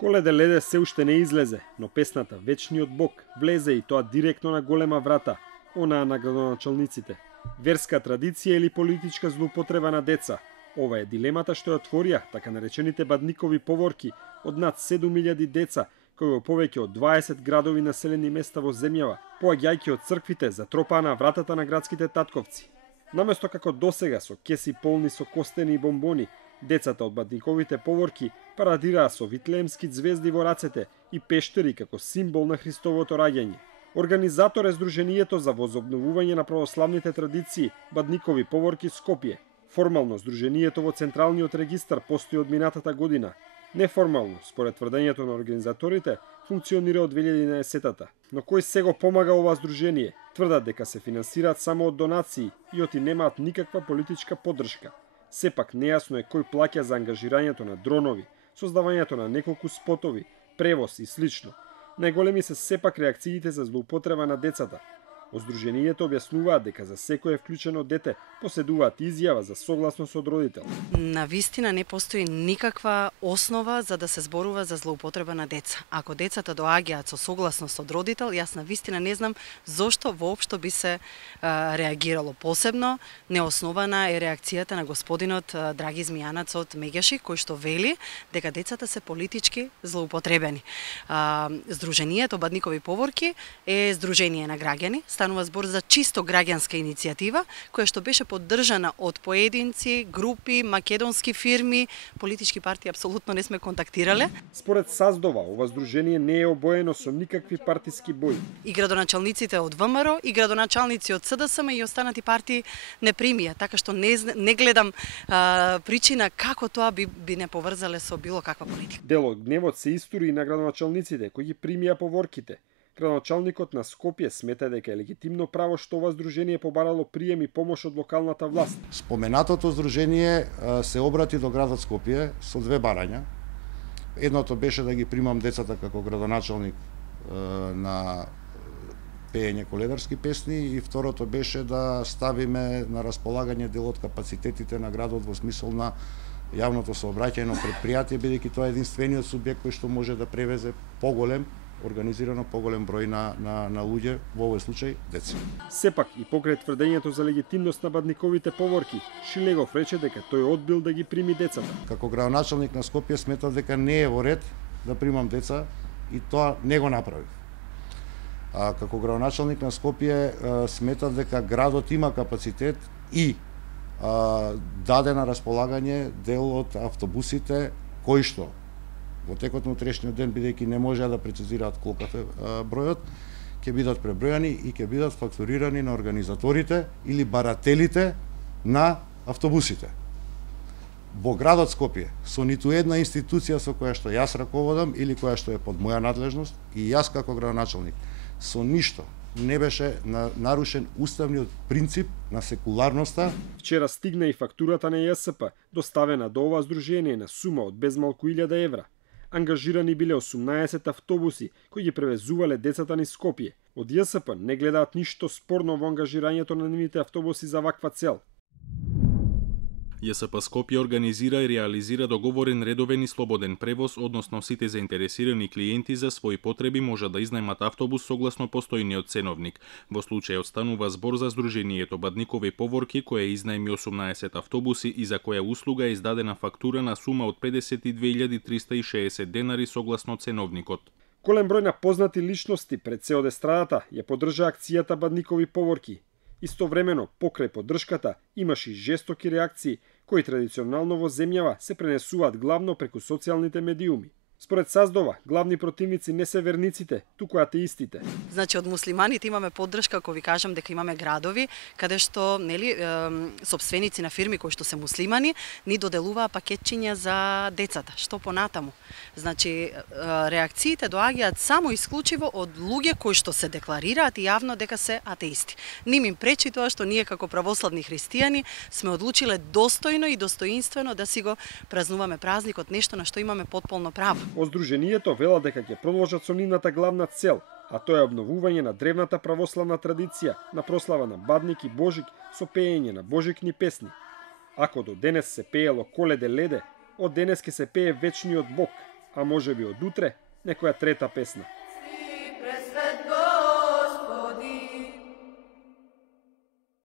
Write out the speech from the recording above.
Коледе леде се уште не излезе, но песната Вечниот Бог влезе и тоа директно на голема врата, онаа на градоначалниците. Верска традиција или политичка злоупотреба на деца? Ова е дилемата што ја отворија така наречените бадникови поворки од над 7000 деца, кои во повеќе од 20 градови населени места во земјава, поаѓајќи од црквите затропаа на вратата на градските татковци. Наместо како досега со кеси полни со костени и бомбони, децата од бадниковите поворки парадираа со витлеемски звезди во рацете и пештери како символ на Христовото раѓање. Организатор е Сдруженијето за возобновување на православните традиции Бадникови поворки Скопје. Формално Сдруженијето во Централниот регистар постои од минатата година. Неформално, според тврдењето на организаторите, функционира од 2011-та. Но кој сега помага ова здружение? Тврдат дека се финансираат само од донации и оти немаат никаква политичка поддршка. Сепак нејасно е кој плаќа за ангажирањето на дронови, создавањето на неколку спотови, превоз и слично. Најголеми се сепак реакциите за злоупотреба на децата. Од Сдруженијето објаснуваат дека за секое вклучено дете поседуваат изјава за согласност од родител. На вистина не постои никаква основа за да се зборува за злоупотреба на деца. Ако децата доаѓаат со согласност од родител, јас на вистина не знам зошто воопшто би се реагирало. Посебно неоснована е реакцијата на господинот Драги Змијанац од Меѓаши, кој што вели дека децата се политички злоупотребени. Сдруженијето Бадникови поворки е здружение на граѓани. Станува збор за чисто граѓанска иницијатива, која што беше поддржана од поединци, групи, македонски фирми, политички партии апсолутно не сме контактирале. Според Саздова, ова здружение не е обоено со никакви партиски бои. И градоначалниците од ВМРО, и градоначалници од СДСМ и останати партии не примија, така што не гледам причина како тоа би не поврзале со било каква политика. Дел од гневот се истори и на градоначалниците кои ги примија поворките. Градоначалникот на Скопје смета дека е легитимно право што ова здружение побарало прием и помош од локалната власт. Споменатото здружение се обрати до градот Скопје со две барања. Едното беше да ги примам децата како градоначалник на пеење коледарски песни и второто беше да ставиме на располагање дел од капацитетите на градот во смисол на јавното сообраќајно предпријатие, бидејќи тоа е единствениот субјект кој што може да превезе организирано поголем број на луѓе, во овој случај деца. Сепак и покрај тврдењето за легитимност на Бадниковите поворки, Шилегов рече дека тој одбил да ги прими децата. Како градоначалник на Скопје сметав дека не е во ред да примам деца и тоа не го направив. Како градоначалник на Скопје сметав дека градот има капацитет и даде на располагање дел од автобусите кои што во текот на утрешниот ден, бидејќи не можеа да прецизираат колкав е бројот, ќе бидат пребројани и ќе бидат фактурирани на организаторите или барателите на автобусите. Во градот Скопје, со ниту една институција со која што јас раководам или која што е под моја надлежност и јас како градоначалник, со ништо не беше нарушен уставниот принцип на секуларноста. Вчера стигна и фактурата на ЈСП, доставена до ова здружение на сума од безмалку 1000 евра. Ангажирани биле 18 автобуси кои ги превезувале децата низ Скопје. Од ЈСП не гледаат ништо спорно во ангажирањето на нивните автобуси за ваква цел. ЈСП Скопје организира и реализира договорен редовен и слободен превоз, односно сите заинтересирани клиенти за своји потреби може да изнајмат автобус согласно постојниот ценовник. Во случајот станува збор за Сдруженијето Бадникови поворки кое изнајми 18 автобуси и за која услуга е издадена фактура на сума од 52.360 денари согласно ценовникот. Голем број на познати личности пред се од естрадата ја поддржа акцијата Бадникови поворки. Истовремено, покрај поддршката, имаше и жестоки реакции, кои традиционално во земјава се пренесуваат главно преку социјалните медиуми. Според Саздова, главни противници не се верниците, туку атеистите. Значи од муслиманите имаме поддршка, ако ви кажам дека имаме градови каде што сопственици на фирми кои што се муслимани ни доделуваа пакетчиња за децата. Што понатаму? Значи реакциите доаѓаат само исклучиво од луѓе кои што се декларираат јавно дека се атеисти. Ним им пречи тоа што ние како православни христијани сме одлучиле достојно и достоинствено да си го празнуваме празникот, нешто на што имаме потполно право. Од Сдруженијето велат дека ќе продолжат со нивната главна цел, а тоа е обновување на древната православна традиција на прослава на Бадник и Божик со пеење на божикни песни. Ако до денес се пеело Коледе леде, од денес ќе се пее Вечниот Бог. А може би од утре некоја трета песна.